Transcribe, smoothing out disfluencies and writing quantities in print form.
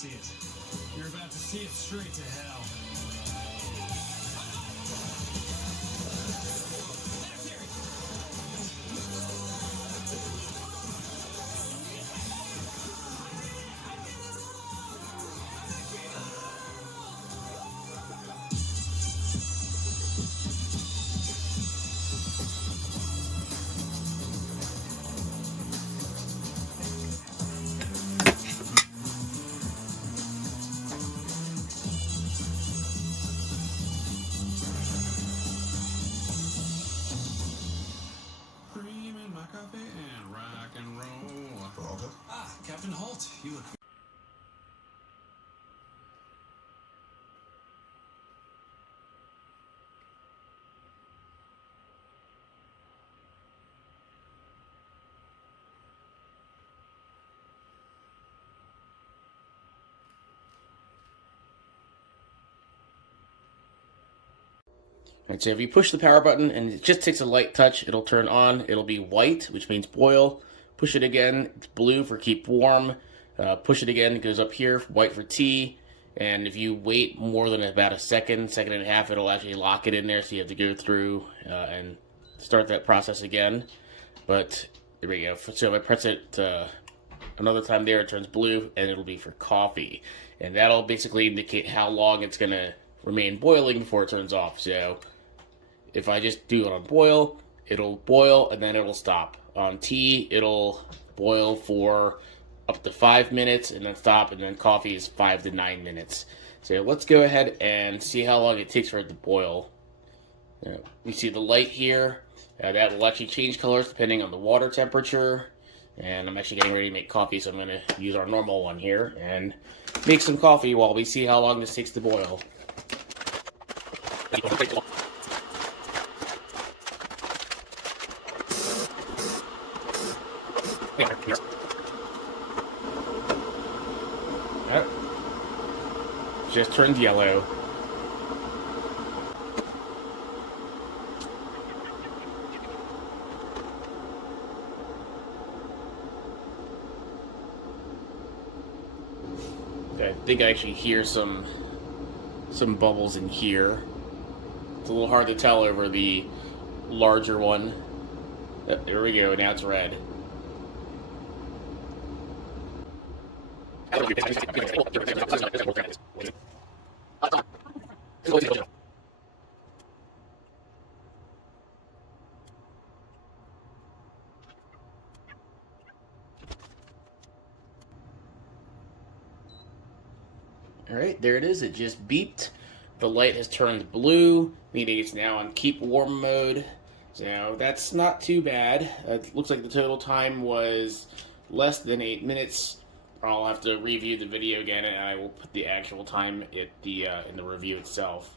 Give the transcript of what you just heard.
see it. You're about to see it straight to hell. And rock and roll. Ah, Captain Holt, you look... Alright, so if you push the power button and it just takes a light touch, it'll turn on. It'll be white, which means boil. Push it again, it's blue for keep warm. Push it again, it goes up here, white for tea. And if you wait more than about a second, second and a half, it'll actually lock it in there, so you have to go through and start that process again. But there we go. So if I press it another time there, it turns blue, and it'll be for coffee. And that'll basically indicate how long it's going to remain boiling before it turns off. So if I just do it on boil, it'll boil and then it'll stop. On tea, it'll boil for up to 5 minutes and then stop, and then coffee is 5 to 9 minutes. So let's go ahead and see how long it takes for it to boil. We see the light here. That will actually change colors depending on the water temperature. And I'm actually getting ready to make coffee, so I'm going to use our normal one here and make some coffee while we see how long this takes to boil. Just turned yellow. I think I actually hear some bubbles in here. It's a little hard to tell over the larger one. There we go, now it's red. Alright, there it is. It just beeped. The light has turned blue, meaning it's now on keep warm mode. So that's not too bad. It looks like the total time was less than 8 minutes. I'll have to review the video again, and I will put the actual time at in the review itself.